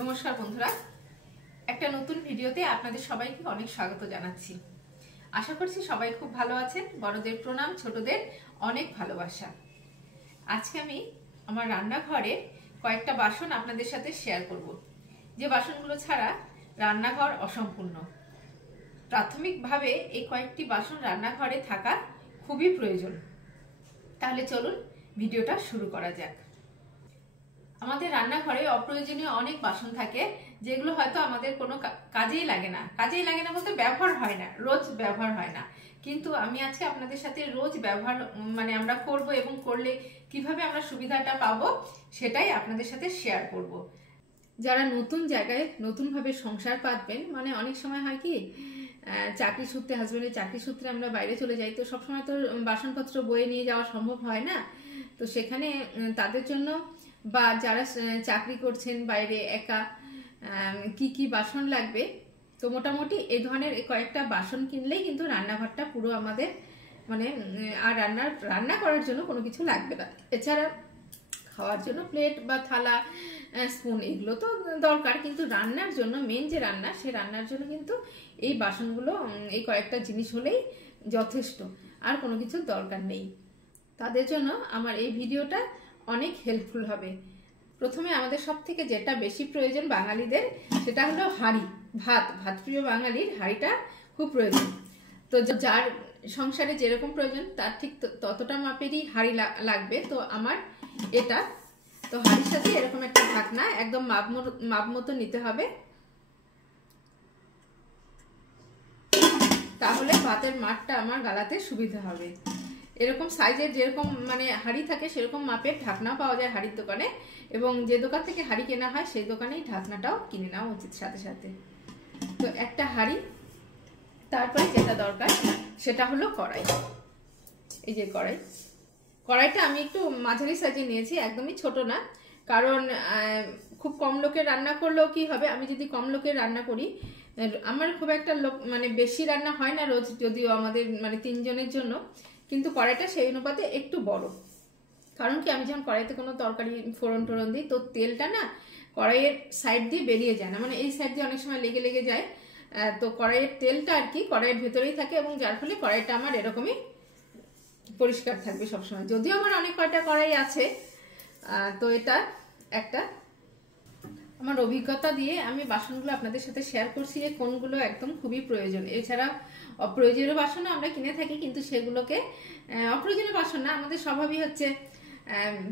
নমস্কার বন্ধুরা, একটা নতুন ভিডিওতে আপনাদের সবাইকে অনেক স্বাগত জানাচ্ছি। আশা করছি সবাই খুব ভালো আছেন। বড়দের প্রণাম, ছোটদের অনেক ভালোবাসা। আজকে আমি আমার রান্নাঘরে কয়েকটা বাসন আপনাদের সাথে শেয়ার করব, যে বাসনগুলো ছাড়া রান্নাঘর অসম্পূর্ণ। প্রাথমিকভাবে এই কয়েকটি বাসন রান্নাঘরে থাকা খুবই প্রয়োজন। তাহলে চলুন ভিডিওটা শুরু করা যাক। আমাদের রান্নাঘরে অপ্রয়োজনীয় অনেক বাসন থাকে, যেগুলো হয়তো আমাদের কোনো কাজেই লাগে না বলতে ব্যবহার হয় না, রোজ ব্যবহার হয় না। কিন্তু আমি আজকে আপনাদের সাথে রোজ ব্যবহার আমরা করব এবং করলে কিভাবে আমরা সুবিধাটা পাবো সেটাই আপনাদের সাথে শেয়ার করব। যারা নতুন জায়গায় নতুনভাবে সংসার পাতবেন, অনেক সময় হয় কি, চাকরি সূত্রে, হাজবেন্ডের চাকরি সূত্রে আমরা বাইরে চলে যাই, তো সবসময় তো বাসনপত্র বয়ে নিয়ে যাওয়া সম্ভব হয় না। তো সেখানে তাদের জন্য বা যারা চাকরি করছেন বাইরে একা, কি কি বাসন লাগবে, তো মোটামুটি এই ধরনের কয়েকটা বাসন কিনলেই কিন্তু রান্নাঘরটা পুরো আমাদের আর রান্না করার জন্য কোনো কিছু লাগবে না। এছাড়া খাওয়ার জন্য প্লেট বা থালা, স্পুন, এগুলো তো দরকার, কিন্তু রান্নার জন্য মেন যে রান্না, সে রান্নার জন্য কিন্তু এই বাসনগুলো, এই কয়েকটা জিনিস হলেই যথেষ্ট, আর কোনো কিছুর দরকার নেই। তাদের জন্য আমার এই ভিডিওটা অনেক হেল্পফুল হবে। প্রথমে আমাদের সব থেকে যেটা বেশি প্রয়োজন বাঙালিদের, সেটা হলো হাঁড়ি। ভাত প্রিয় বাঙালির হাঁড়িটা খুব প্রয়োজন। তো যার সংসারে যেরকম প্রয়োজন তার ঠিক ততটা মাপেরই হাঁড়ি লাগবে। তো আমার এটা, তো হাঁড়ির সাথে এরকম একটা ঢাকনা একদম মাপ মতো নিতে হবে, তাহলে ভাতের মাঠটা আমার গালাতে সুবিধা হবে। এরকম সাইজের যেরকম হাঁড়ি থাকে সেরকম মাপের ঢাকনাও পাওয়া যায় হাঁড়ির দোকানে, এবং যে দোকান থেকে হাঁড়ি কেনা হয় সেই দোকানেই ঢাকনাটাও কিনে নেওয়া উচিত সাথে সাথে। তো একটা হাঁড়ি, তারপরে যেটা দরকার সেটা হলো কড়াই। এই যে কড়াইটা আমি একটু মাঝারি সাইজে নিয়েছি, একদমই ছোট না, কারণ খুব কম লোকের রান্না করলেও কি হবে, আমি যদি কম লোকের রান্না করি, আমার খুব একটা লোক বেশি রান্না হয় না রোজ, যদিও আমাদের 3 জনের জন্য, কিন্তু কড়াইটা সেই অনুপাতে একটু বড়। কারণ কি, আমি যখন কড়াইতে কোনো তরকারি ফোড়ন দিই, তো তেলটা না কড়াইয়ের সাইড দিয়ে বেরিয়ে যায় না, এই সাইড দিয়ে অনেক সময় লেগে যায়। তো কড়াইয়ের তেলটা আর কি কড়াইয়ের ভেতরেই থাকে, এবং যার ফলে কড়াইটা আমার এরকমই পরিষ্কার থাকবে সবসময়। যদিও আমার অনেক কয়টা কড়াই আছে, তো এটা একটা আমার অভিজ্ঞতা দিয়ে আমি বাসনগুলো আপনাদের সাথে শেয়ার করছি যে কোনগুলো একদম খুবই প্রয়োজন। এছাড়া অপ্রয়োজনীয় বাসনও আমরা কিনে থাকি, কিন্তু সেগুলোকে, অপ্রয়োজনীয় বাসন না, আমাদের স্বভাবই হচ্ছে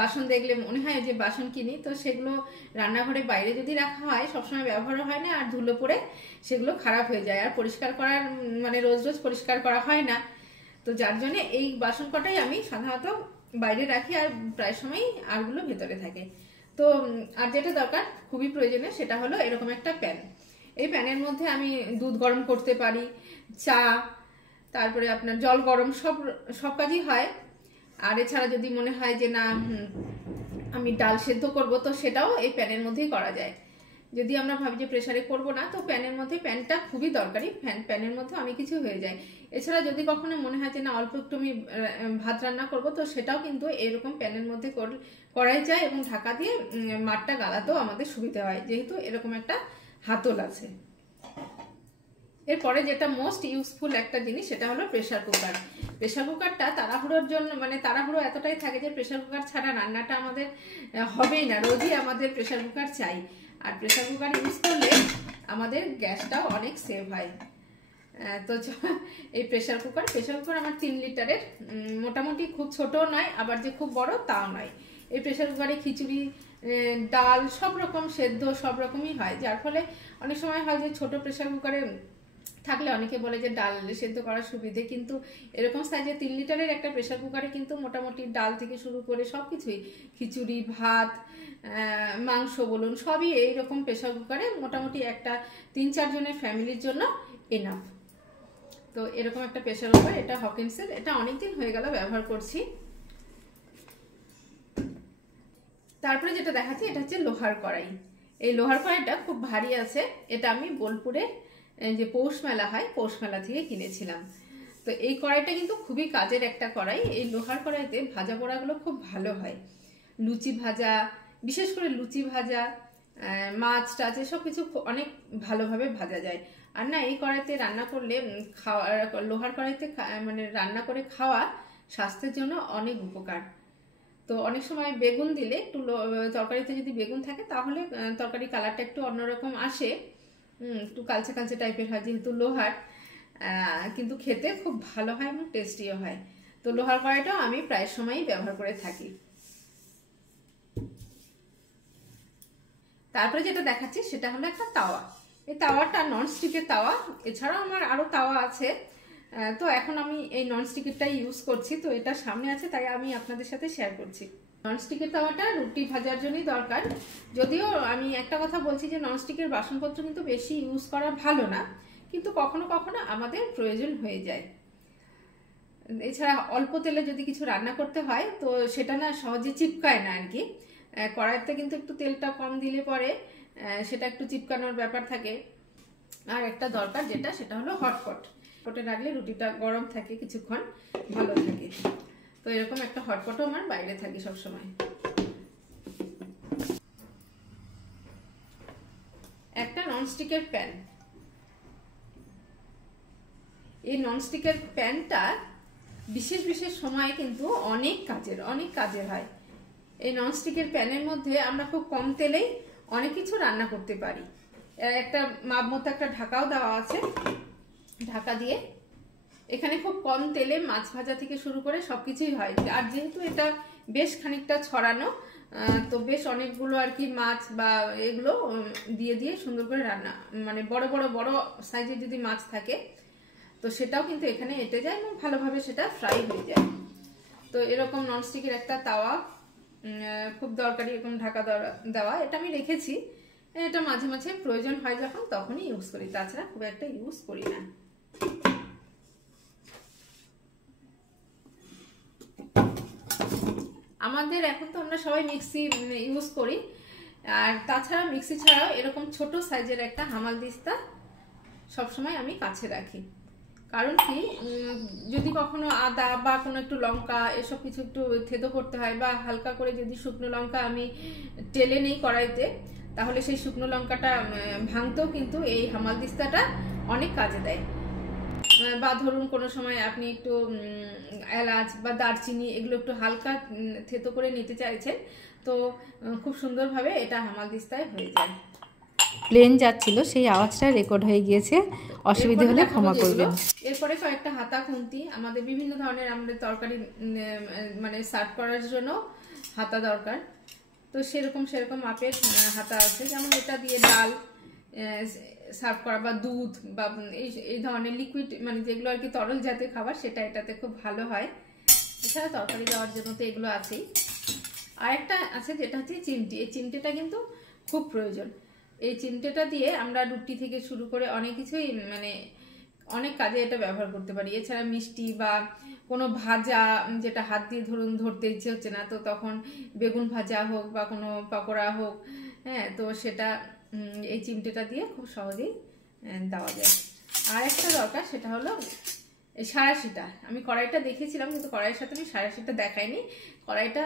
বাসন দেখলে মনে হয় যে বাসন কিনি, তো সেগুলো রান্নাঘরে বাইরে যদি রাখা হয় সবসময় ব্যবহারও হয় না, আর ধুলো পড়ে সেগুলো খারাপ হয়ে যায়, আর পরিষ্কার করার রোজ রোজ পরিষ্কার করা হয় না। তো যার জন্য এই বাসন কটাই আমি সাধারণত বাইরে রাখি, আর প্রায় সময়ই আরগুলো ভেতরে থাকে। তো আর যেটা দরকার খুবই প্রয়োজনীয়, সেটা হলো এরকম একটা প্যান। এই প্যানের মধ্যে আমি দুধ গরম করতে পারি, চা, তারপরে আপনার জল গরম, সব কাজই হয়। আর এছাড়া যদি মনে হয় যে না, আমি ডাল সেদ্ধ করব, তো সেটাও এই প্যানের মধ্যেই করা যায়। যদি আমরা ভাবি যে প্রেসারে করব না, তো প্যানটা খুবই দরকারি, প্যানের মধ্যে অনেক কিছু হয়ে যায়। এছাড়া যদি কখনো মনে হয় যে না, অল্প একটু আমি ভাত রান্না করব, তো সেটাও কিন্তু এরকম প্যানের মধ্যে করাই যায়, এবং ঢাকা দিয়ে মাঠটা গালাতেও আমাদের সুবিধা হয়, যেহেতু এরকম একটা হাতল আছে। এরপরে যেটা মোস্ট ইউজফুল একটা জিনিস, সেটা হলো প্রেসার কুকার। প্রেসার কুকারটা তাড়াহুড়োর জন্য, তাড়াহুড়ো এতটাই থাকে যে প্রেসার কুকার ছাড়া রান্নাটা আমাদের হবেই না, রোজই আমাদের প্রেসার কুকার চাই। আর প্রেসার কুকার ইউজ করলে আমাদের গ্যাসটাও অনেক সেভ হয়। তো এই প্রেসার কুকার আমার 3 লিটারের, মোটামুটি খুব ছোটও নয়, আবার যে খুব বড় তাও নয়। এই প্রেসার কুকারে খিচুড়ি, ডাল, সব রকম সেদ্ধ সব রকমই হয়, যার ফলে অনেক সময় হয় যে ছোট প্রেসার কুকারে থাকলে অনেকে বলে যে ডাল সেদ্ধ করার সুবিধে, কিন্তু এরকম সাইজে 3 লিটারের একটা প্রেসার কুকারে কিন্তু মোটামুটি ডাল থেকে শুরু করে সবকিছুই, খিচুড়ি, ভাত, মাংস বলুন, সবই এইরকম প্রেসার কুকারে মোটামুটি একটা 3-4 জনের ফ্যামিলির জন্য এনাফ। তো এরকম একটা প্রেসার কুকার, এটা হকিন্সের, এটা অনেকদিন হয়ে গেল ব্যবহার করছি। তারপরে যেটা দেখাচ্ছি, এটা হচ্ছে লোহার কড়াই। এই লোহার কড়াইটা খুব ভারী আছে, এটা আমি বোলপুরে যে পৌষ মেলা হয়, পৌষ মেলা থেকে কিনেছিলাম। তো এই কড়াইটা কিন্তু খুবই কাজের একটা কড়াই। এই লোহার কড়াইতে ভাজা পোড়াগুলো খুব ভালো হয়, লুচি ভাজা, বিশেষ করে লুচি ভাজা, মাছ টাছ এসব কিছু অনেক ভালোভাবে ভাজা যায়। আর না, এই কড়াইতে রান্না করলে খাওয়া, লোহার কড়াইতে মানে রান্না করে খাওয়া স্বাস্থ্যের জন্য অনেক উপকার। তো অনেক সময় বেগুন দিলে একটু তরকারিতে যদি বেগুন থাকে তাহলে তরকারি কালারটা একটু অন্যরকম আসে, একটু কালচে কালচে টাইপের হয় যেহেতু লোহার, কিন্তু খেতে খুব ভালো হয় এবং টেস্টিও হয়। তো লোহার কড়াইটাও আমি প্রায় সময়ই ব্যবহার করে থাকি। তারপরে যেটা দেখাচ্ছি সেটা হলো একটা তাওয়া। এই তাওয়াটা ননস্টিকের তাওয়া, এছাড়াও আমার আরও তাওয়া আছে, তো এখন আমি এই ননস্টিকেরটাই ইউজ করছি। তো এটা সামনে আছে তাই আমি আপনাদের সাথে শেয়ার করছি। ননস্টিকের তাওয়াটা রুটি ভাজার জন্যই দরকার। যদিও আমি একটা কথা বলছি যে ননস্টিকের বাসনপত্র কিন্তু বেশি ইউজ করা ভালো না, কিন্তু কখনো কখনো আমাদের প্রয়োজন হয়ে যায়। এছাড়া অল্প তেলে যদি কিছু রান্না করতে হয় তো সেটা না সহজে চিপকায় না আর কি। কড়াইতে কিন্তু একটু তেলটা কম দিলে পরে সেটা একটু চিপকানোর ব্যাপার থাকে। আর একটা দরকার যেটা, সেটা হলো হটপট। হটপটে রাখলে রুটিটা গরম থাকে, কিছুক্ষণ ভালো থাকে। তো এরকম একটা হটপটও আমার বাইরে থাকে সবসময়। একটা ননস্টিকের প্যান, এই ননস্টিকের প্যানটা বিশেষ বিশেষ সময়ে কিন্তু অনেক কাজের হয়। এই ননস্টিকের প্যানের মধ্যে আমরা খুব কম তেলেই অনেক কিছু রান্না করতে পারি। এর একটা মাপ মতো একটা ঢাকাও দেওয়া আছে, ঢাকা দিয়ে এখানে খুব কম তেলে মাছ ভাজা থেকে শুরু করে সবকিছুই হয়। আর যেহেতু এটা বেশ খানিকটা ছড়ানো, তো বেশ অনেকগুলো আর কি মাছ বা এগুলো দিয়ে সুন্দর করে রান্না, মানে বড় সাইজের যদি মাছ থাকে তো সেটাও কিন্তু এখানে এঁটে যায় এবং ভালোভাবে সেটা ফ্রাই হয়ে যায়। তো এরকম ননস্টিকের একটা তাওয়া খুব দরকারি, এরকম ঢাকা দেওয়া, এটা আমি রেখেছি। এটা মাঝে মাঝে প্রয়োজন হয় যখন, তখনই ইউজ করি, তাছাড়া খুব একটা ইউজ করি না। আমাদের এখন তো আমরা সবাই মিক্সি ইউজ করি, আর তাছাড়া মিক্সি ছাড়াও এরকম ছোট সাইজের একটা হামালদিস্তা সবসময় আমি কাছে রাখি। কারণ কি, যদি কখনো আদা বা কোনো একটু লঙ্কা এসব কিছু একটু থেতো করতে হয়, বা হালকা করে যদি শুকনো লঙ্কা আমি টেলে নেই কড়াইতে, তাহলে সেই শুকনো লঙ্কাটা ভাঙতেও কিন্তু এই হামালদিস্তাটা অনেক কাজে দেয়। বা ধরুন কোনো সময় আপনি একটু এলাচ বা দারচিনি এগুলো একটু হালকা থেতো করে নিতে চাইছেন, তো খুব সুন্দরভাবে এটা হামালদিস্তায় হয়ে যায়। প্লেন যাচ্ছিল, সেই আওয়াজটা রেকর্ড হয়ে গিয়েছে, অসুবিধা হলে ক্ষমা করবেন। এরপরে কয়েকটা হাতা খুন্তি, আমাদের বিভিন্ন ধরনের আমাদের তরকারি মানে সার্ভ করার জন্য হাতা দরকার। তো সেরকম মাপের হাতা আছে, যেমন এটা দিয়ে ডাল সার্ভ করা বা দুধ বা এই ধরনের লিকুইড, মানে যেগুলো আর কি তরল জাতীয় খাবার, সেটা এটাতে খুব ভালো হয়। এছাড়া তরকারি দেওয়ার জন্য তো এগুলো আছেই। আর একটা আছে যেটা হচ্ছে চিমটি। এই চিমটিটা কিন্তু খুব প্রয়োজন। এই চিমটেটা দিয়ে আমরা রুটি থেকে শুরু করে অনেক কিছুই, মানে অনেক কাজে এটা ব্যবহার করতে পারি। এছাড়া মিষ্টি বা কোনো ভাজা, যেটা হাত দিয়ে ধরুন ধরতে ইচ্ছে হচ্ছে না, তো তখন বেগুন ভাজা হোক বা কোনো পকোড়া হোক, হ্যাঁ, তো সেটা এই চিমটেটা দিয়ে খুব সহজেই দেওয়া যায়। আর একটা দরকার, সেটা হলো এই সাঁড়াশিটা। আমি কড়াইটা দেখেছিলাম, কিন্তু কড়াইয়ের সাথে আমি সাঁড়াশিটা দেখাইনি। কড়াইটা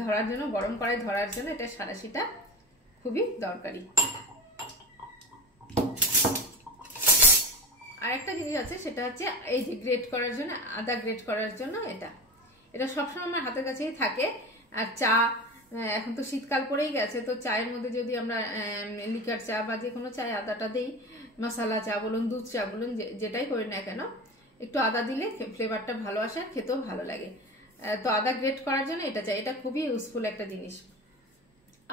ধরার জন্য, গরম কড়াই ধরার জন্য এটা সাঁড়াশিটা খুবই দরকারি। আর একটা জিনিস আছে, সেটা হচ্ছে এই যে গ্রেট করার জন্য, আদা গ্রেট করার জন্য এটা সবসময় আমার হাতের কাছেই থাকে। আর চা, এখন তো শীতকাল পড়েই গেছে, তো চায়ের মধ্যে যদি আমরা লিকার চা বা যে কোনো চায়ে আদাটা দিই, মশলা চা বলুন, দুধ চা বলুন, যেটাই করি না কেন, একটু আদা দিলে ফ্লেভারটা ভালো আসে, খেতেও ভালো লাগে। তো আদা গ্রেট করার জন্য এটা চাই, এটা খুবই ইউজফুল একটা জিনিস।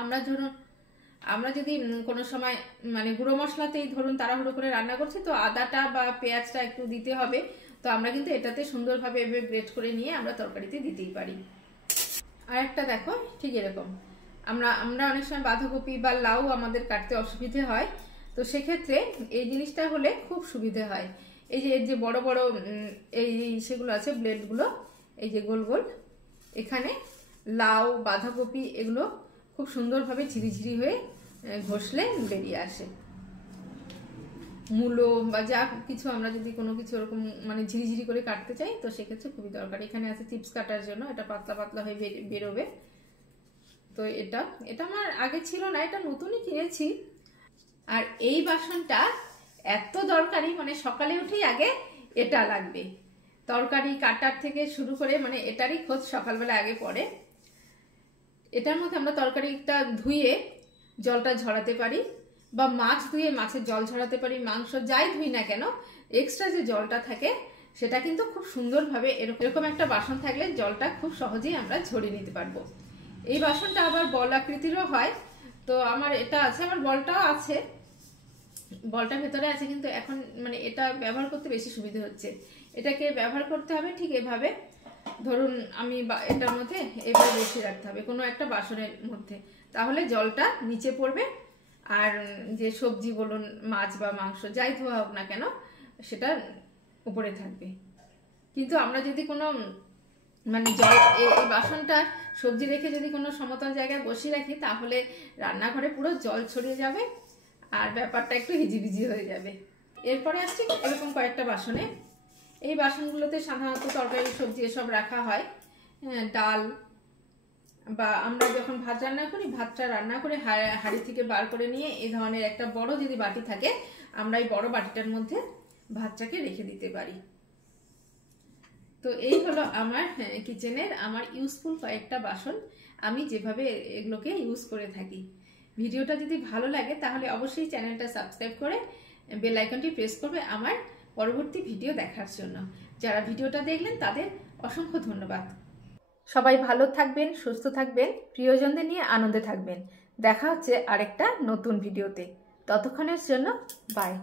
আমরা যদি কোনো সময় মানে গুঁড়ো মশলাতেই ধরুন তাড়াহুড়ো করে রান্না করছি, তো আদাটা বা পেঁয়াজটা একটু দিতে হবে, তো আমরা কিন্তু এটাতে সুন্দরভাবে এভাবে গ্রেট করে নিয়ে আমরা তরকারিতে দিতেই পারি। আর একটা দেখো, ঠিক এরকম আমরা অনেক সময় বাঁধাকপি বা লাউ আমাদের কাটতে অসুবিধে হয়, তো সেক্ষেত্রে এই জিনিসটা হলে খুব সুবিধে হয়। এই যে বড় বড় এই সেগুলো আছে, ব্লেডগুলো, এই যে গোল গোল, এখানে লাউ, বাঁধাকপি এগুলো খুব সুন্দরভাবে ঝিরিঝিরি হয়ে ঘষলে বেরিয়ে আসে। মূলো বা যা কিছু আমরা যদি কোনো কিছু ওরকম মানে ঝিরিঝিরি করে কাটতে চাই, তো সেক্ষেত্রে খুবই দরকার। এখানে আছে চিপস কাটার জন্য, এটা পাতলা পাতলা হয়ে বেরোবে, তো তো এটা আমার আগে ছিল না, এটা নতুনই কিনেছি। আর এই বাসনটা এত দরকারি, মানে সকালে উঠেই আগে এটা লাগবে, তরকারি কাটার থেকে শুরু করে মানে এটারই খোঁজ সকালবেলা আগে পড়ে। এটার মধ্যে আমরা তরকারিটা ধুয়ে জলটা ঝরাতে পারি, বা মাছ ধুয়ে মাছের জল ঝরাতে পারি, মাংস যাই ধুই না কেন এক্সট্রা যে জলটা থাকে সেটা কিন্তু খুব সুন্দরভাবে এরকম একটা বাসন থাকলে জলটা খুব সহজেই আমরা ঝরিয়ে নিতে পারবো। এই বাসনটা আবার বল আকৃতিরও হয়, তো আমার এটা আছে, আমার বলটাও আছে, বলটা ভেতরে আছে, কিন্তু এখন মানে এটা ব্যবহার করতে বেশি সুবিধা হচ্ছে। এটাকে ব্যবহার করতে হবে ঠিক এভাবে, ধরুন আমি এটার মধ্যে এভাবে বসিয়ে রাখতে হবে কোনো একটা বাসনের মধ্যে, তাহলে জলটা নিচে পড়বে আর যে সবজি বলুন মাছ বা মাংস যাই ধোয়া হোক না কেন সেটা উপরে থাকবে। কিন্তু আমরা যদি কোনো মানে জল এই বাসনটা সবজি রেখে যদি কোনো সমতল জায়গায় বসিয়ে রাখি তাহলে রান্নাঘরে পুরো জল ছড়িয়ে যাবে আর ব্যাপারটা একটু হিজিবিজি হয়ে যাবে। এরপরে আসছি এরকম কয়েকটা বাসনে। এই বাসনগুলোতে সাধারণত তরকারি সবজি এসব রাখা হয়, ডাল বা আমরা যখন ভাত রান্না করি ভাতটা রান্না করে হাঁড়ি থেকে বার করে নিয়ে এই ধরনের একটা বড় যদি বাটি থাকে আমরা এই বড় বাটিটার মধ্যে ভাতটাকে রেখে দিতে পারি। তো এই হলো আমার কিচেনের আমার ইউজফুল কয়েকটা বাসন, আমি যেভাবে এগুলোকে ইউজ করে থাকি। ভিডিওটা যদি ভালো লাগে তাহলে অবশ্যই চ্যানেলটা সাবস্ক্রাইব করে বেল আইকনটি প্রেস করবে আমার পরবর্তী ভিডিও দেখার জন্য। যারা ভিডিওটা দেখলেন তাদের অসংখ্য ধন্যবাদ। সবাই ভালো থাকবেন, সুস্থ থাকবেন, প্রিয়জনদের নিয়ে আনন্দে থাকবেন। দেখা হচ্ছে আরেকটা নতুন ভিডিওতে, ততক্ষণের জন্য বাই।